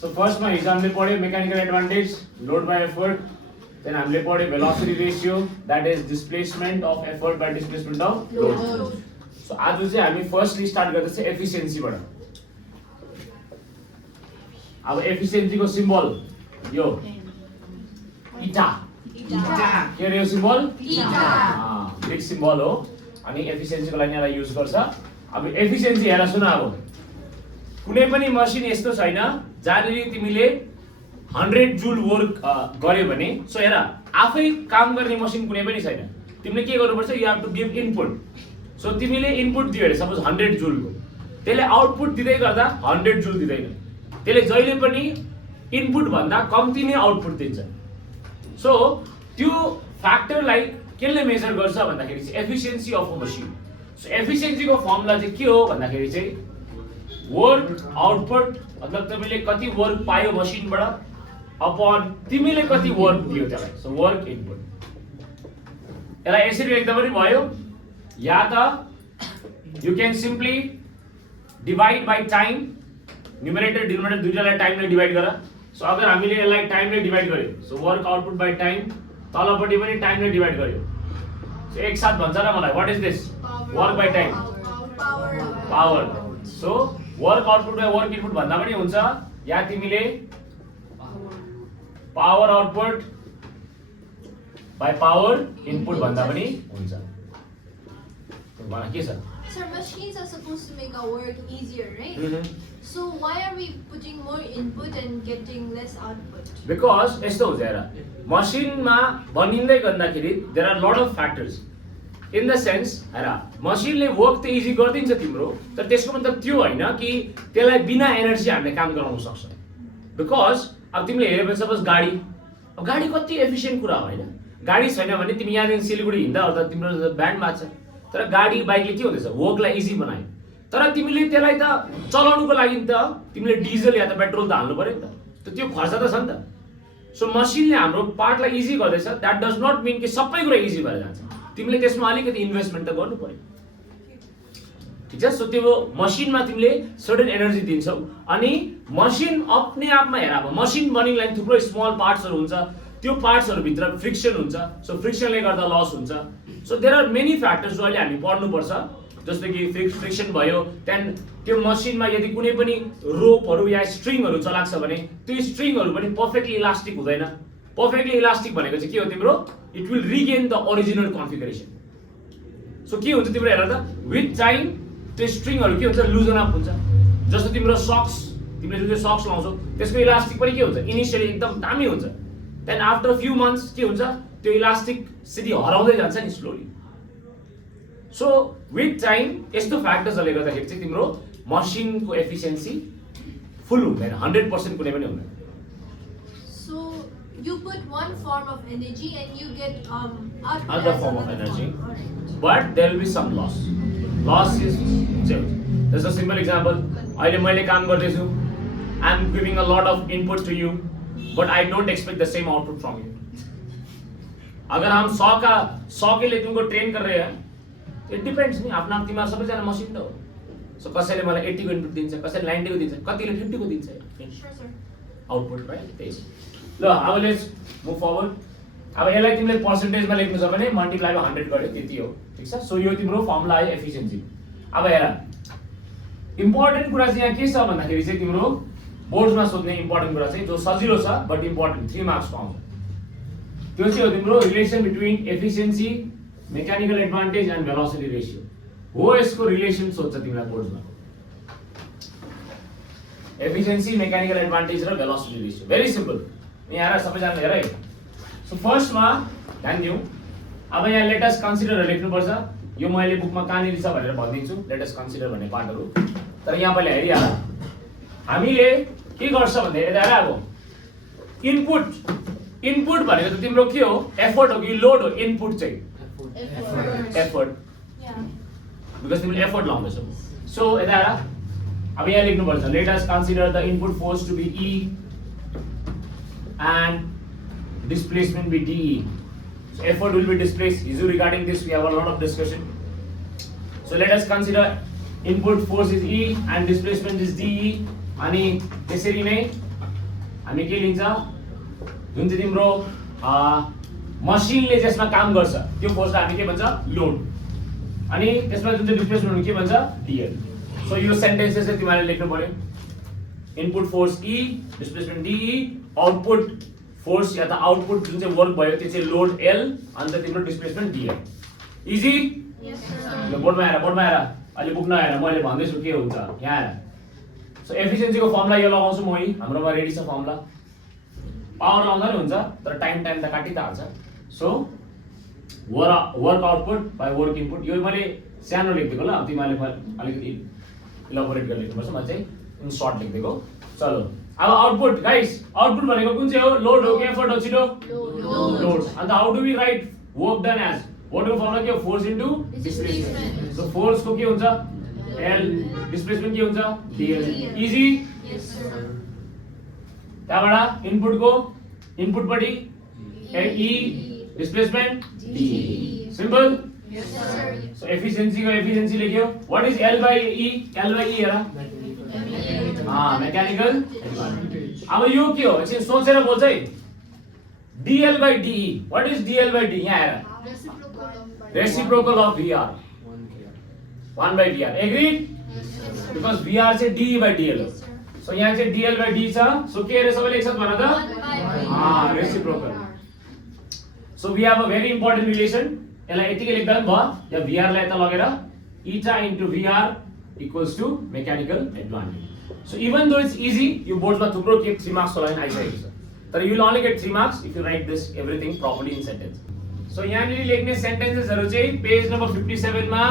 So first my हामीले पढ्यो mechanical advantage, load by effort. Then हामीले पढ्यो velocity ratio, that is displacement of effort by displacement of load. So आज चाहिँ हामी firstly start गर्दैछ efficiency बाट. अब efficiency को symbol यो eta. के रे यो symbol? eta. Big symbol हो. अनि efficiency को लागि यसलाई युज गर्छ. अब efficiency हेर सुन अब. कुनै पनि मसिन यस्तो छैन जहाँनिर तिमीले 100 जुल वर्क गर्यो भने सो हेर आफै काम गर्ने मसिन कुनै पनि छैन तिमीले के गर्नुपर्छ you have to give input so तिमीले इनपुट दियो अरे सपोज 100 जुल को त्यसले आउटपुट दिँदै गर्दा 100 जुल दिँदैन त्यसले जहिले पनि इनपुट भन्दा कम्ती नै आउटपुट दिन्छ सो त्यो फ्याक्टरलाई केले मेजर गर्छ भन्दाखेरि चाहिँ efficiency of a machine so efficiency को फर्मुला चाहिँ के हो भन्दाखेरि चाहिँ वर्क आउटपुट मतलब तिमीले कति वर्क पायो मसिनबाट अपॉन तिमीले कति वर्क दियो त्यसलाई सो वर्क इनपुट यसलाई यसरी लेख्दा पनि भयो या त you can simply divide by time numerator denominator दुईटालाई टाइमले डिवाइड गर सो अगर हामीले यसलाई टाइमले डिवाइड गर्यो so work output by time तलपट्टि पनि टाइमले डिवाइड गर्यो सो एक साथ भन्छ न मलाई what is this work by time power so work output by work input भन्दा पनि हुन्छ या तिमीले power output by power input भन्दा पनि हुन्छ के छ Sir, machines are supposed to make our work easier, right? So why are we putting more input and getting less output? Because यस्तो हुन्छ हेर मसिनमा बनिँदै गर्दाखेरि there are lot of factors in the sense हेर मसिनले वर्क त easy गरिदिन्छ तिम्रो तर त्यसको मतलब त्यो होइन कि त्यसलाई बिना एनर्जी हामीले काम गराउन सक्छ बिकज अब तिमीले हेरेपछि सपोज अब गाडी कति एफिसिएन्ट कुरा हो होइन गाडी छैन भने तिमी यहाँदेखि सिलगढी हिँड्दा अर्थात् तिम्रो ब्यान्ड मार्छ तर गाडी बाइकले के हुँदैछ वर्कलाई इजी बनायो तर तिमीले त्यसलाई त चलाउनुको लागि त तिमीले डिजल या त पेट्रोल त हाल्नु पर्यो नि त त्यो खर्च त छ नि त सो मसिनले हाम्रो पार्टलाई इजी गर्दैछ द्याट डज नट मिन कि सबै कुरा इजी भएर जान्छ तिमीले त्यसमा अलिकति इन्भेस्टमेन्ट त गर्नु पर्यो ठिक छ सो त्यो मसिनमा तिमीले सर्टेन एनर्जी दिन्छौ अनि मसिन अपने आपमा हेर अब मसिन बनिङलाई थुप्रो स्मल पार्ट्सहरु हुन्छ त्यो पार्ट्सहरु भित्र फ्रिक्सन हुन्छ सो फ्रिक्सनले गर्दा लस हुन्छ so there are many factors जो अहिले हामी पढ्नु पर्छ जस्तो कि फ्रिक्सन भयो देन त्यो मसिनमा यदि कुनै पनि रोपहरु या स्ट्रिङहरु चलाक्छ भने त्यो स्ट्रिङहरु पनि पर्फेक्टली इलास्टिक हुँदैन पर्फेक्टली इलास्टिक भनेको चाहिँ के हो तिम्रो it will regain the original configuration so के हुन्छ तिम्रो हेर त विथ टाइम त्यो स्ट्रिङहरु के हुन्छ लुजन अप हुन्छ जस्तो तिम्रो सक्स तिमीले जुन चाहिँ सक्स लाउँछौ त्यसको इलास्टिक पनि के हुन्छ इनिशियली एकदम दामी हुन्छ देन आफ्टर फ्यु मन्थ्स के हुन्छ त्यो इलास्टिक सिधै हराउँदै जान्छ नि स्लोली सो विथ टाइम यस्तो फ्याक्टर्सले गर्दाखेरि चाहिँ तिम्रो मसिनको एफिसिएन्सी फुल हुँदैन 100% कुनै पनि हुँदैन So you put one form of energy and you get output other as form of another energy form. Alright. but there will be some loss is just a simple example अहिले मैले काम गर्दैछु I am giving a lot of input to you but I don't expect the same output from you अगर हम 100 के लिए तुमको train कर रहे हैं इट डिपेंड्स नि आफ्ना तिमीहरु सबैजना मसिन त हो सो कसैले मलाई 80 को इनपुट दिन्छ कसैले 90 को दिन्छ कतिले 50 को दिन्छ Sure, sir. आउटपुट राइट त्यही ल अब लेट्स मुभ फरवर्ड अब यसलाई तिमीले पर्सेन्टेजमा लेख्नु छ भने मल्टिप्लाई बाइ 100 गर्यो त्यति हो ठीक छ सो यो तिम्रो फर्मुला आयो एफिसिएन्सी अब हेर इम्पोर्टेन्ट कुरा चाहिँ यहाँ के छ भन्दाखेरि चाहिँ तिम्रो बोर्ड्समा सोध्ने इम्पोर्टेन्ट कुरा चाहिँ जो सजिलो छ बट इम्पोर्टेन्ट 3 मार्क्स पाउँछ त्यो चाहिँ हो तिम्रो relation between efficiency mechanical advantage and velocity ratio हो यसको रिलेसन सोध्छ तिमीलाई बोर्ड्समा एफिसिएन्सी मेकानिकल एडभान्टेज र भेलोसिटी रेशियो भेरी सिम्पल यहाँ हेर सबैजना हेर है सो फर्स्टमा ध्यान दिउँ अब यहाँ लेट अस कन्सिडर लेख्नुपर्छ यो मैले बुकमा कहाँनिर छ भनेर भनिदिन्छु लेट अस कन्सिडर भन्ने पार्टहरु तर यहाँ पहिला हेरिहाल हामीले के गर्छ भन्दा यता हेर अब इनपुट भनेको त तिम्रो के हो एफर्ट हो कि लोड हो इनपुट चाहिँ एफर्ट Yeah. बिकज तिमीले एफर्ट लाउँदैछौ सो यता हेर अब यहाँ लेख्नुपर्छ let us consider the input force to be E and displacement be dE so effort will be displaced. Regarding this we have a lot of discussion. So let us consider input force is E and displacement is D E अनि त्यसरी नै हामी के लिन्छ जुन चाहिँ तिम्रो मसिनले जसमा काम गर्छ त्यो फोर्सलाई हामी के भन्छ लोड अनि त्यसमा जुन चाहिँ डिस्प्लेसमेन्ट के भन्छ डिएल सो यो सेन्टेन्सेस चाहिँ तिमीले लेख्नु पर्यो इनपुट फोर्स ई डिस्प्लेसमेन्ट डिई आउटपुट फोर्स या त आउटपुट जुन चाहिँ वर्क भयो त्यो चाहिँ लोड एल अन्त तिम्रो displacement DL easy Yes, sir. ल बोर्डमा आएर अहिले बुक नआएर मैले भन्दैछु के हुन्छ यहाँ आएर सो एफिसिएन्सीको फर्मुला यो लगाउँछु म यही हाम्रोमा रेडी छ फर्मुला पावर लाउँदा नि हुन्छ तर टाइम त काटि त हाल्छ so work output by work input यो मैले सानो लेखिदिएको ल अब तिमीहरूले अलिकति इलाबोरेट गरेर लेख्नुपर्छ म चाहिँ इन सर्ट लेखिदिएको चलो अब आउटपुट गाइस आउटपुट भनेको कुन चाहिँ हो लोड हो कि एफर्ट हो छिटो लोड अन्त how do we write work done as वर्कको फर्मुला के हो फोर्स इन्टु डिस्प्लेसमेन्ट सो फोर्सको के हुन्छ एल डिस्प्लेसमेन्ट के हुन्छ डिएल इजी Yes, sir. त्यहाँबाट इनपुटको इनपुटपट्टि E displacement D simple Yes, sir. So एफिसिएन्सीको एफिसिएन्सी लेख्यो what is L by E हेर मेकानिकल अब यो के हो एकछिन सोचेर बोल्छ है D L by D E what is D L by D यहाँ हेर reciprocal of VR 1 by dr agreed because vr चाहिँ d by dl हो सो यहाँ चाहिँ dl by d छ सो के रे सबैले एकसाथ भन त reciprocal so we have a very important relation यसलाई यतिकै लेख्दा पनि भयो या vr लाई यता लगेर eta into vr equals to mechanical advantage so even though it's easy यो बोर्डमा थुप्रो के 3 मार्क्स को लागि आइसकेको छ तर you will only get 3 marks if you write this everything properly in sentence so यहाँनिर लेख्ने सेन्टेन्सेसहरु चाहिँ पेज नम्बर 57 मा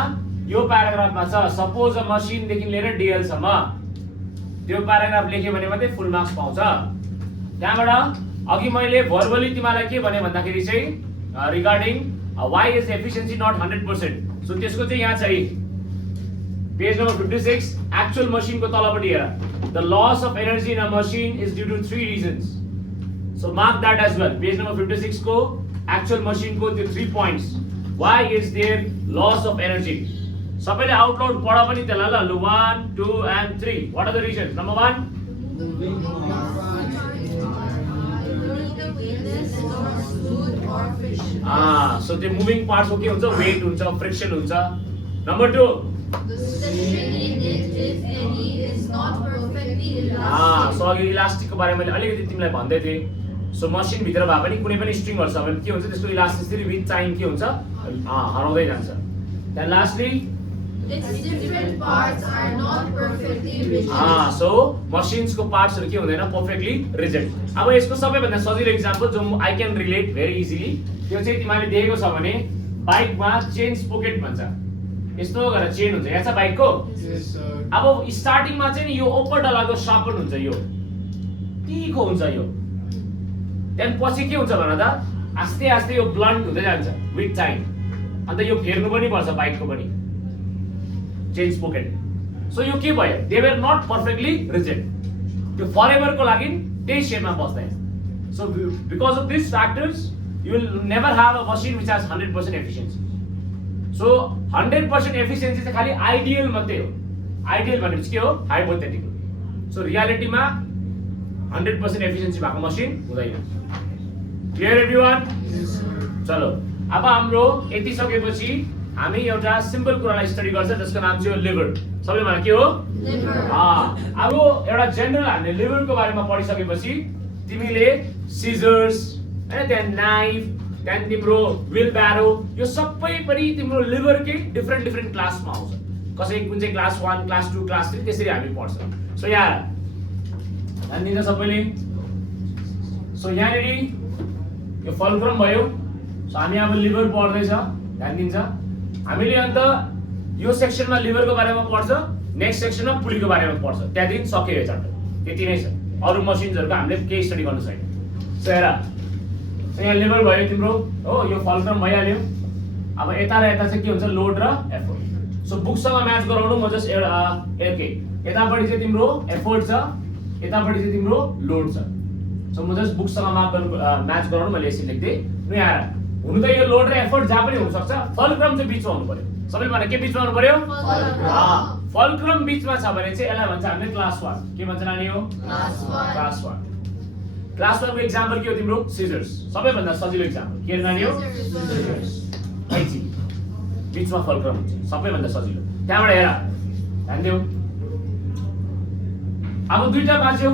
यो प्याराग्राफमा छ सपोज अ मसिन देखि लिएर डीएल सम्म त्यो प्याराग्राफ लेख्यो भने मात्रै फुल मार्क्स पाउँछ त्यहाँबाट अघि मैले भर्बली तिमीलाई के भने भन्दाखेरि चाहिँ regarding why is efficiency not 100% so त्यसको चाहिँ यहाँ चाहिँ पेज नम्बर 56 एक्चुअल मसिनको तलपट्टि हेर the loss of energy in a machine is due to 3 reasons so mark that as well page number 56 को एक्चुअल मसिनको त्यो 3 points why is there loss of energy सबैले आउट लाउड पढ पनि त्यसलाई ल 1 2 and 3 what are the reasons number 1 so त्यो moving parts हो के हुन्छ वेट हुन्छ फ्रिक्सन हुन्छ नम्बर 2 सो अघि इलास्टिकको बारेमा मैले अलिकति तिमीलाई भन्दै थिएँ सो मसिन भित्र भए पनि कुनै पनि स्ट्रिङहरु छ भने के हुन्छ त्यसको इलास्टिसिटी विथ टाइम के हुन्छ हराउँदै जान्छ then lastly Its different parts are not perfectly rigid. So मसिन्सको पार्ट्सहरु के हुँदैन पर्फेक्टली रिजिड अब यसको सबैभन्दा सजिलो एक्जाम्पल जो I can relate very easily त्यो चाहिँ तिमीले देखेको छ भने बाइकमा चेन स्पोकेट भन्छ यस्तो गरेर चेन हुन्छ यहाँ छ बाइकको अब स्टार्टिङमा चाहिँ यो ओपर डलाको शार्पन हुन्छ यो तीखो हुन्छ यो देन पछि के हुन्छ भन त आस्ते आस्ते यो ब्लन्ट हुँदै जान्छ विथ टाइम अन्त यो फेर्नु पनि पर्छ बाइकको पनि चेन स्पोकेट सो यो के भयो they were not perfectly rigid त्यो फरएभर को लागि त्यही शेपमा बस्दैन so because of this factors you will never have a machine which has 100% efficiency so 100% efficiency चाहिँ खाली आइडियल मात्रै हो आइडियल भनेपछि के हो हाइपोथेटिकल सो रियालिटीमा 100% एफिशिएन्सी भएको मसिन हुँदैन क्लियर एभ्रीवन चलो अब हाम्रो यति सकेपछि हामी एउटा सिम्पल कुरालाई स्टडी गर्छ जसको नाम चाहिँ हो लिभर सबैले भने के हो Liver. अब एउटा जनरल हामीले लिभरको बारेमा पढिसकेपछि तिमीले सिजर्स हैन त्यहाँ नाइफ त्यहाँ तिम्रो व्हील ब्यारो यो सबै पनि तिम्रो लिभरकै डिफरेन्ट क्लासमा आउँछ कसै कुन चाहिँ क्लास 1 क्लास 2 क्लास 3 त्यसरी हामी पढ्छ सो यहाँ ध्यान दिन्छ सबैले सो यहाँनिर यो फलक्रम भयो सो हामी अब लिभर पढ्दै छ ध्यान दिन्छ हामीले अन्त यो सेक्सनमा लिभरको बारेमा पढ्छ नेक्स्ट सेक्सनमा पुलीको बारेमा पढ्छ त्यहाँदेखि सक्यो यो च्याप्टर त्यति नै छ अरु मसिन्सहरुको हामीले केही स्टडी गर्नु छैन सो हेर यहाँ लिभर भयो तिम्रो हो यो फलक्रम भइहाल्यो अब यता र यता चाहिँ के हुन्छ लोड र एफोर्ट सो बुकसँग म्याच गराउनु म जस्ट एके यतापटि चाहिँ तिम्रो एफोर्ट छ यतापटि चाहिँ तिम्रो लोड छ सो म जस्ट बुकसँग म्याच गराउनु मैले यसरी लेख्दै नु यहाँ हुनु त यो लोड र एफोर्ट जहाँ पनि हुन सक्छ फलक्रम चाहिँ बीचमा हुनु पर्यो सबैले भने के बीचमा हुनु पर्यो फल्क्रम बीचमा छ भने चाहिँ यसलाई भन्छ हामीले क्लास 1 के भन्छ नानी हो क्लास 1 क्लास 1 को एक्जाम्पल के हो तिम्रो सिजर्स सबैभन्दा सजिलो एक्जाम्पल के नानी हो सिजर्स कैची बीचमा फल्क्रम हुन्छ सबैभन्दा सजिलो त्यहाँबाट हेर ध्यान देऊ अब दुईटा बाँच्यो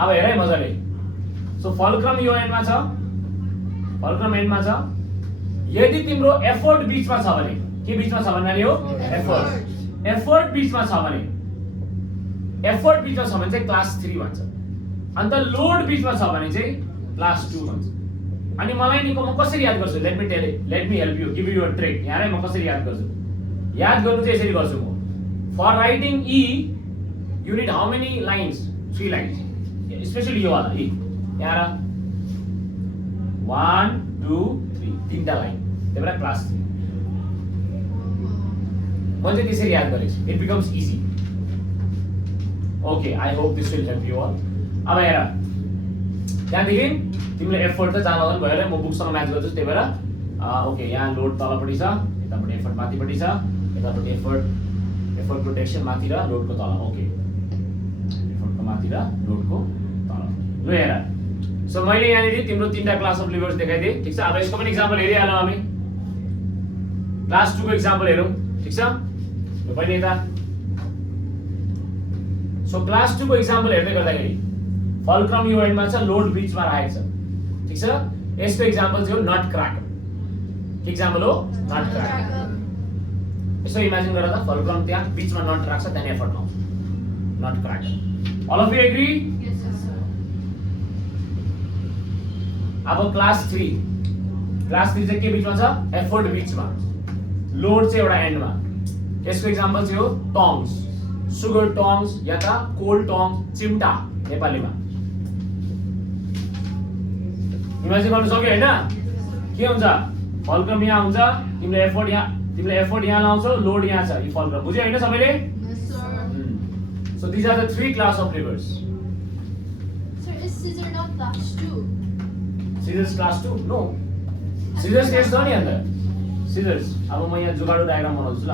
अब हेर है मजाले सो फल्क्रम यो एन्डमा छ फल्क्रम एन्डमा छ यदि तिम्रो एफोर्ट बीचमा छ भने के बीचमा छ भने नानी हो एफोर्ट बीचमा छ भने चाहिँ क्लास 3 भन्छ अन्त लोड बीचमा छ भने चाहिँ क्लास 2 भन्छ अनि मलाई नि म कसरी याद गर्छु let me help you give you a trick यहाँ म कसरी याद गर्छु याद गर्नु चाहिँ यसरी गर्छु म for writing E you need how many lines 3 lines specially यो वाला ई यहाँ 1 2 3 तीनटा लाइन त्यही भएर क्लास 3 म चाहिँ त्यसरी याद गरेछु it becomes easy okay I hope this will help you all अब हेर त्यहाँदेखि तिमीले एफोर्ट त चाल भयो र म बुकसँग म्याच गर्छु त्यही भएर ओके यहाँ लोड तलपट्टि छ यतापट्टि एफोर्ट माथिपट्टि छ यतापट्टि एफोर्ट प्रोटेक्सन माथि र लोडको तल ओके एफोर्टको माथि र लोडको तल ल हेर सो मैले यहाँनिर तिम्रो तीनटा क्लास अफ लिभर्स देखाइदिएँ ठिक छ अब यसको पनि इक्जाम्पल हेरिहालौँ हामी क्लास 2 को इक्जाम्पल हेरौँ ठिक छ ल पहिले यता सो क्लास 2 को इक्जाम्पल हेर्दै गर्दाखेरि फल्क्रम यो एन्डमा छ लोड बीचमा राखेको छ ठीक छ यसको इक्जाम्पल चाहिँ हो नट क्रैकर के इक्जाम्पल हो नट क्रैकर यसो इमेजिन गर त फल्क्रम त्यहाँ बीचमा नट राख्छ त्यहाँ एफर्ट लाउँछ nut cracker all of you agree Yes, sir. अब क्लास 3 चाहिँ के बीचमा छ एफोर्ट बीचमा लोड चाहिँ एउटा एन्डमा यसको इक्जाम्पल चाहिँ हो टंग्स सुगर टंग्स या त कोल्ड टंग्स चिम्टा नेपालीमा इमेजिन गर्न सक्यो हैन के हुन्छ फल्क्रम यहाँ हुन्छ तिमीले एफोर्ट यहाँ लाउँछौ लोड यहाँ छ यो फल्क्रम बुझ्यो हैन सबैले Yes, sir. So this are the 3 class of levers Sir, is scissor not class 2? Scissors class 2 no scissors test हो नि अन्त सिजर्स अब म यहाँ जुगाडो डायग्राम बनाउँछु ल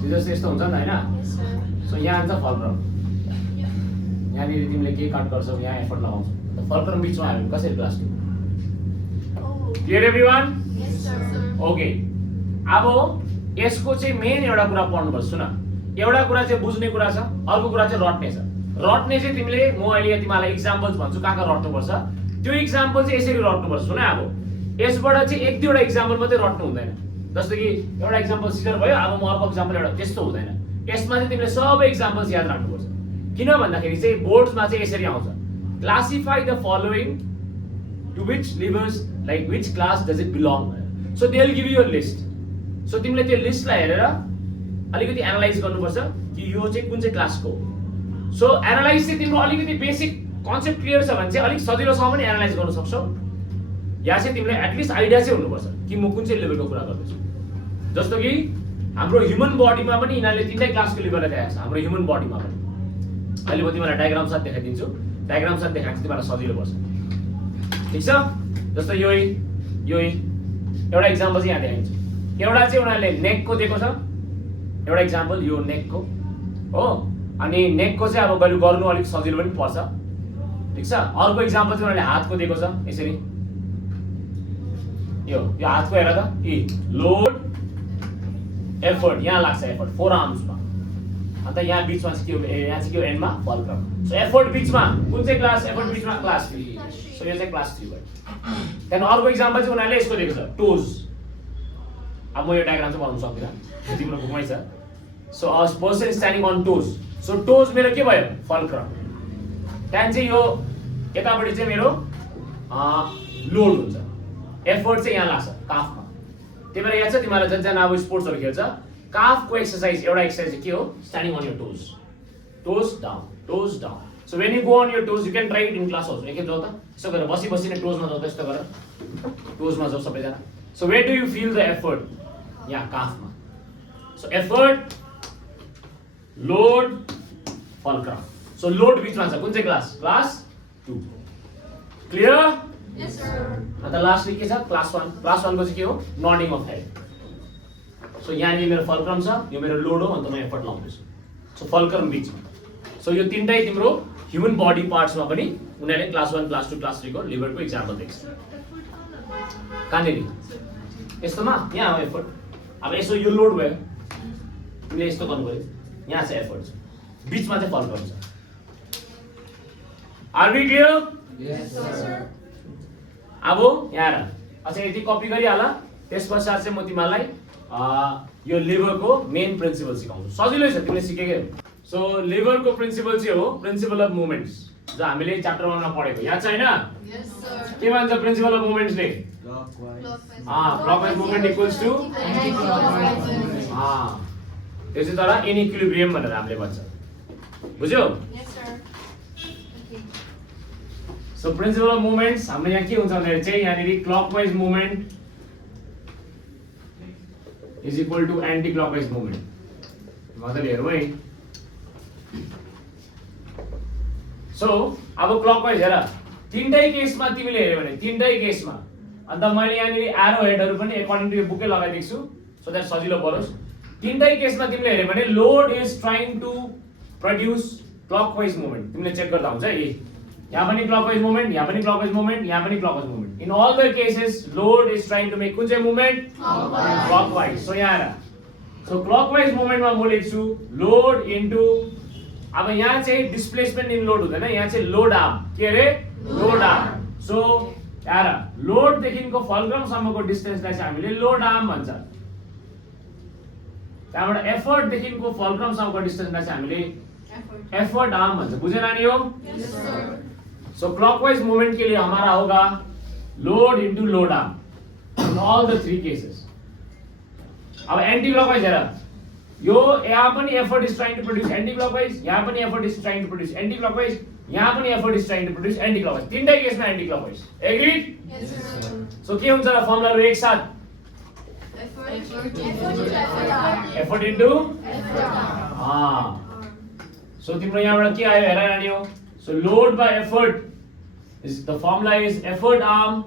सिजर्स टेस्ट हुन्छ नि हैन Yes, sir. सो यहाँ हुन्छ फल्क्रम यहाँनिर तिमीले के कट गर्छौ यहाँ एफर्ट लगाउँछौ त फल्क्रम बीचमा आयो भने कसरी class 2 Oh. Clear everyone Yes, sir. Okay अब यसको चाहिँ मेन एउटा कुरा पढ्नुपर्छ सुन एउटा कुरा चाहिँ बुझ्ने कुरा छ अर्को कुरा चाहिँ रट्ने छ रट्ने चाहिँ तिमीले म अहिले तिमीलाई एक्जाम्पल्स भन्छु कहाँ रट्नुपर्छ त्यो एक्जाम्पल चाहिँ यसरी रट्नुपर्छ सुन अब यसबाट चाहिँ एक दुईवटा एक्जाम्पल मात्रै रट्नु हुँदैन जस्तो कि एउटा एक्जाम्पल सिजर भयो अब म अर्को एक्जाम्पल एउटा त्यस्तो हुँदैन यसमा चाहिँ तिमीले सबै एक्जाम्पल्स याद राख्नुपर्छ किन भन्दाखेरि चाहिँ बोर्ड्समा चाहिँ यसरी आउँछ classify the following to which levers like which class does it belong so they will give you a list so तिमीले त्यो लिस्टलाई हेरेर अलिकति एनालाइज गर्नुपर्छ कि यो चाहिँ कुन चाहिँ क्लासको हो सो एनालाइज चाहिँ तिम्रो अलिकति बेसिक कन्सेप्ट क्लियर छ भने चाहिँ अलिक सजिलोसँग पनि एनालाइज गर्न सक्छौ या चाहिँ तिमीलाई एटलिस्ट आइडिया चाहिँ हुनुपर्छ कि म कुन चाहिँ लेभलको कुरा गर्दैछु जस्तो कि हाम्रो ह्युमन बडीमा पनि यिनीहरूले तीनटै क्लासको लिभरलाई देखाएको छ हाम्रो ह्युमन बडीमा पनि अहिले म तिमीलाई डायग्राम साथ देखाइदिन्छु डायग्राम साथ देखाएको तिमीलाई सजिलो पर्छ ठीक छ जस्तो यो एउटा इक्जाम्पल चाहिँ यहाँ देखाइदिन्छु एउटा चाहिँ उनीहरूले नेकको दिएको छ एउटा इक्जाम्पल यो नेकको हो अनि नेकको चाहिँ अब गर्नु अलिक सजिलो पनि पर्छ ठीक छ अर्को इक्जाम्पल चाहिँ उनीहरूले हातको दिएको छ यसरी यो हातको हेर त लोड एफर्ट यहाँ लाग्छ एफर्ट फोर आर्म्समा अन्त यहाँ बीचमा चाहिँ के हो यहाँ चाहिँ के हो एन्डमा फल्क्रम सो एफर्ट बीचमा कुन चाहिँ क्लास एफर्ट बीचमा क्लास 3 सो यो चाहिँ क्लास 3 भयो त्यहाँदेखि अर्को इक्जाम्पल चाहिँ उनीहरूले यसको दिएको छ टोज अब म यो डायग्राम चाहिँ बनाउन सक्दिनँ तिम्रो बुकमै छ so a person standing on toes so toes मेरो के भयो फल्क्रम त्यहाँदेखि चाहिँ यो यतापट्टि चाहिँ मेरो लोड हुन्छ एफर्ट चाहिँ यहाँ लाग्छ काफमा त्यही भएर याद छ तिमीलाई जतिजना अब स्पोर्ट्सहरू खेल्छ काफको एक्सर्साइज एउटा एक्सर्साइज के हो standing on your toes down so when you go on your toes you can try it in class also एकखेप जाऊ त यसो गरेर बसी नै टोजमा जाऊ त्यस्तो गरेर टोजमा जाऊ सबैजना so where do you feel the effort यहाँ काफमा so effort load fulcrum so load बीचमा छ कुन चाहिँ क्लास 2 क्लियर Yes, sir. अन्त लास्टली के छ क्लास 1 क्लास 1 को चाहिँ के हो नडिङ अफ हेड सो यहाँनिर मेरो फल्क्रम छ यो मेरो लोड हो अन्त म एफर्ट लाउँदैछु सो फल्क्रम बिचमा सो यो तीनटै तिम्रो ह्युमन बडी पार्ट्समा पनि उनीहरूले क्लास 1 क्लास 2 क्लास 3 को लिभरको इक्जाम्पल दिएको छ कहाँनिर यस्तोमा यहाँ हो एफर्ट अब यसो यो लोड भयो तिमीले यस्तो गर्नु पर्यो यहाँ चाहिँ एफर्ट छ बिचमा चाहिँ फल्क्रम छ are we clear Yes, sir. अब यहाँ अच्छा यति कपी गरिहाल त्यस पश्चात चाहिँ म तिमीलाई यो लिभरको मेन प्रिन्सिपल सिकाउँछु सजिलै छ तिमीले सिकेकै हो सो लिभरको प्रिन्सिपल चाहिँ हो प्रिन्सिपल अफ मुभमेन्ट्स जो हामीले च्याप्टर 1 मा पढेको याद छ हैन Yes, sir. के भन्छ प्रिन्सिपल अफ मुभमेन्ट्सले clockwise movement equals to Anti-clockwise. त्यो चाहिँ तर इनइक्विलिब्रियम भनेर हामीले भन्छ बुझ्यौ Yes, sir. Okay. So principle of movements हाम्रो यहाँ के हुन्छ भने चाहिँ यहाँनिर clockwise movement is equal to anti clockwise movement मतलब हेरौँ है सो अब क्लकवाइज हेर तीनटै केसमा तिमीले हेर्यौ भने तीनटै केसमा अन्त मैले यहाँनिर एरो हेडहरू पनि एकर्डिङ टु यो बुकै लगाइदिएको छु सो द्याट सजिलो परोस् तीनटै केसमा तिमीले हेर्यौ भने load is trying to produce clockwise movement तिमीले चेक गर्दा हुन्छ है यहाँ पनि क्लकवाइज मुभमेन्ट यहाँ पनि क्लकवाइज मुभमेन्ट यहाँ पनि clockwise movement in all the cases load is trying to make कुन चाहिँ मुभमेन्ट क्लकवाइज सो यहाँ हेर सो क्लकवाइज मुभमेन्टमा म लेख्छु लोड इन्टु अब यहाँ चाहिँ डिस्प्लेसमेन्ट इन लोड हुँदैन यहाँ चाहिँ लोड आर्म के अरे लोड आर्म सो हेर लोड देखिको फल्क्रमसम्मको डिस्टेन्सलाई चाहिँ हामीले लोड आर्म भन्छ त्यहाँबाट एफर्ट देखिको फल्क्रमसम्मको डिस्टेन्सलाई चाहिँ हामीले Effort. एफर्ट आर्म भन्छ बुझे नानी हो Yes, sir. So clockwise movement के लिए हमारा होगा load into load arm in all the three cases अब एंटी क्लॉकवाइज है यो यहाँ पनि effort is trying to produce anti clockwise यहाँ पनि effort is trying to produce anti clockwise यहाँ पनि effort is trying to produce anti clockwise तीनटै केसमा anti clockwise agreed Yes, sir. So के हुन्छ र फर्मुलाहरु एक साथ Effort. Effort into Effort. हां सो तिम्रो यहाँबाट के आयो हेर नानी हो so load by effort is the formula is effort arm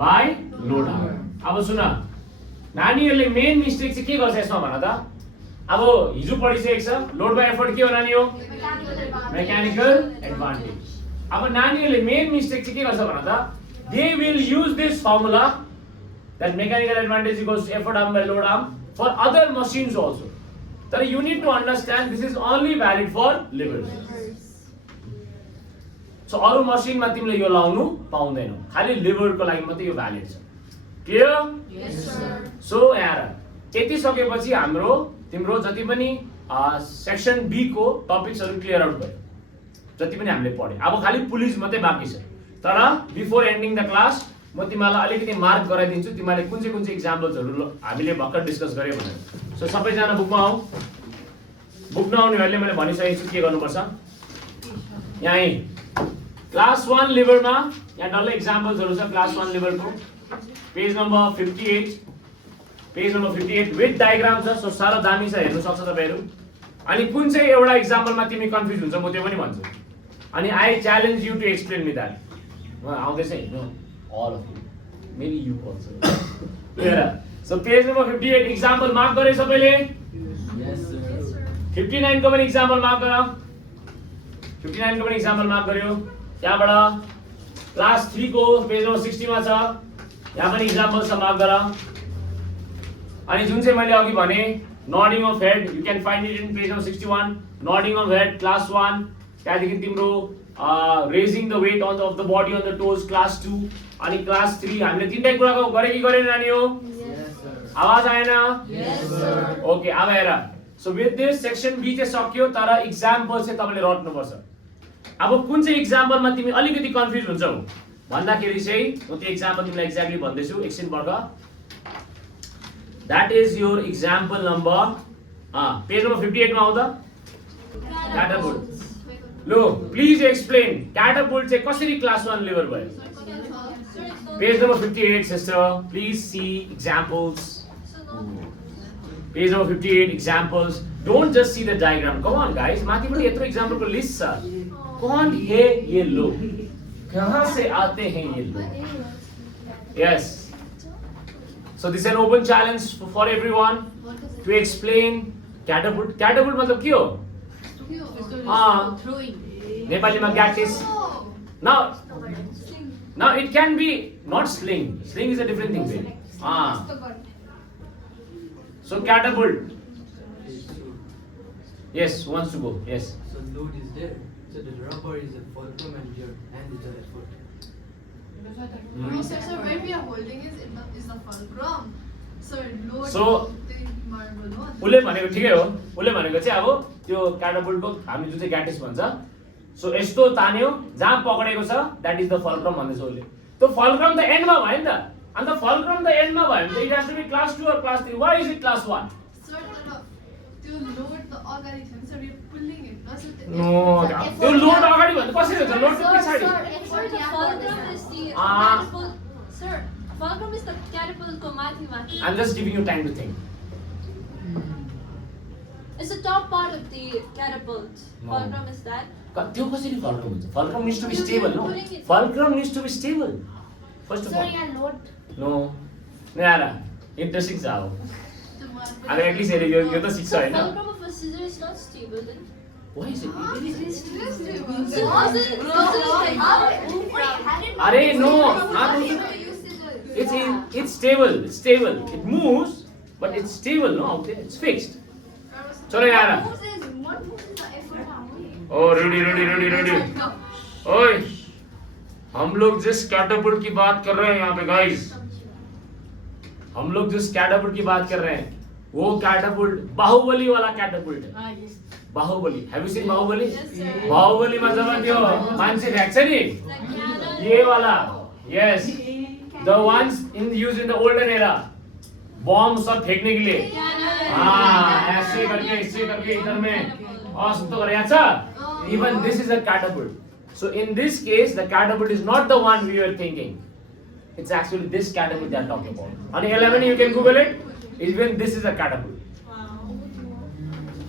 by load arm अब सुन नानीहरुले मेन मिस्टेक चाहिँ के गर्छ यसमा भन त अब हिजो पढिसकेको छ लोड बाइ एफर्ट के हो नानी हो मेकानिकल एडभान्टेज अब नानीहरुले मेन मिस्टेक चाहिँ के गर्छ भन त they will use this formula that mechanical advantage equals to effort arm by load arm for other machines also. But you need to understand this is only valid for levers. So अरु machine मा तिमीले यो लाउनु पाउँदैनौ खाली liver को लागि मात्रै यो भ्यालिड छ क्लियर Yes, sir. सो यार त्यति सकेपछि हाम्रो तिम्रो जति पनि सेक्सन बी को टपिक्सहरु क्लियर आउट भयो जति पनि हामीले पढे अब खाली पुलिस मात्रै बाँकी छ तर बिफोर एन्डिङ द क्लास म तिमीलाई अलिकति मार्क गराइदिन्छु तिमीले कुन चाहिँ एक्जाम्पल्सहरु हामीले भर्खर डिस्कस गरे भनेर सो सबैजना बुकमा आऊ बुक नआउनेहरुले मैले भनिसकेको छु के गर्नुपर्छ यहाँ क्लास 1 लिभरमा यहाँ डल्लै एक्जाम्पल्सहरु छ क्लास 1 लिभरको पेज नम्बर 58 विथ डायग्राम छ सो सारा दामी छ हेर्न सक्छ तपाईहरु अनि कुन चाहिँ एउटा एक्जाम्पलमा तिमी कन्फ्युज हुन्छ म त्यो पनि भन्छु अनि I challenge you to explain me that म आउँदैछ हैन all of you maybe you also clear so page number 58 example mark गरे सबैले Yes, sir. 59 को पनि example mark गर 59 को पनि example mark गर्यो त्यहाँबाट क्लास 3 को पेज नम्बर 60 मा छ यहाँ पनि example छ mark गर अनि जुन चाहिँ मैले अघि भने nodding of head you can find it in page number 61 nodding of head class 1 त्यहाँदेखि तिम्रो raising the weight on of the body on the toes class 2 अनि क्लास 3 हामीले तीनटै कुरा गरे कि गरेन नानी हो Yes, sir. आवाज आएन Yes, sir. ओके अब हेर so with this section B चाहिँ सक्यो तर एक्जाम्पल चाहिँ तपाईले रट्नु पर्छ अब कुन चाहिँ एक्जाम्पलमा तिमी अलिकति कन्फ्युज हुन्छौ भन्दाखेरि चाहिँ म त्यो एक्जाम्पल तिमीलाई एक्ज्याक्टली भन्दैछु एकछिन पर्ख that is your example number page number 58 मा आउँदा क्याटापुल्ट लो प्लिज एक्सप्लेन क्याटापुल्ट चाहिँ कसरी क्लास 1 लिभर भयो page number 58 sister please see examples page number 58 examples don't just see the diagram come on guys माथिबाट यत्रो एक्जाम्पलको लिस्ट छ कौन है ये लोग, कहां से आते हैं ये लोग. Yes. So this is an open challenge for everyone to explain catapult. Catapult मतलब के हो? नेपालीमा ग्याटिस. Now it can be not sling. Sling is a different thing. Babe. So catapult. Yes, who wants to go? Yes. So load is there. So the rubber is a fulcrum and your hand is a foot. No, sir, where we are holding is the fulcrum. Sir, load So, the marble one. उसले भनेको ठिकै हो. उसले भनेको चाहिँ अब त्यो क्याटापुल्टको हामी जुन चाहिँ ग्याटिस भन्छ. सो यस्तो तान्यो जहाँ पकडेको छ द्याट इज द फल्क्रम भन्दैछ उसले. त्यो फल्क्रम त एन्डमा भयो नि त. अन्त फल्क्रम त एन्डमा भयो भने त it has to be class 2 or class 3. Why is it class 1? Sir, त्यो load the अगाडि छ नि, sir, we are pulling it. No, sir, no त्यो लोड अगाडि भन्दा कसरी हुन्छ? लोड त पछाडी. Sir, the fulcrum is the Ah. catapult. Sir, fulcrum is the catapult ko mathi. I'm just giving you time to think. It's the top part of the catapult. No. Fulcrum is that. त्यो कसरी fulcrum हुन्छ? Fulcrum needs to be stable, no? Pulling it. Fulcrum needs to be stable. First of Sir, all. yeah, load. No. Nayara interesting छ अब. अब at least हेरे यो त शिक्षा The हैन. fulcrum of a scissor is not stable then. Why is it? So अरे no, it's stable. It's stable. It moves, but it's stable, no? out there. It's fixed. चलो यार. ओ रेडी. ओए, हम लोग जिस कैटापुल्ट की बात कर रहे हैं यहाँ पे गाइस, हम लोग जिस कैटापुल्ट की बात कर रहे हैं वो कैटापुल्ट बाहुबली वाला कैटापुल्ट है. Baahubali. Have you seen Baahubali? Baahubali में जब त्यो मान्छे फ्याक्छ नि ये वाला. Yes, the ones in used in the olden era. Bomb सब फेंकने के लिए. हाँ, ऐसे करके इधर में अस्तो गरेको छ. Even this is a catapult. So in this case, the catapult is not the one we were thinking. It's actually this catapult they are talking about. On 11, you can Google it. Even this is a catapult.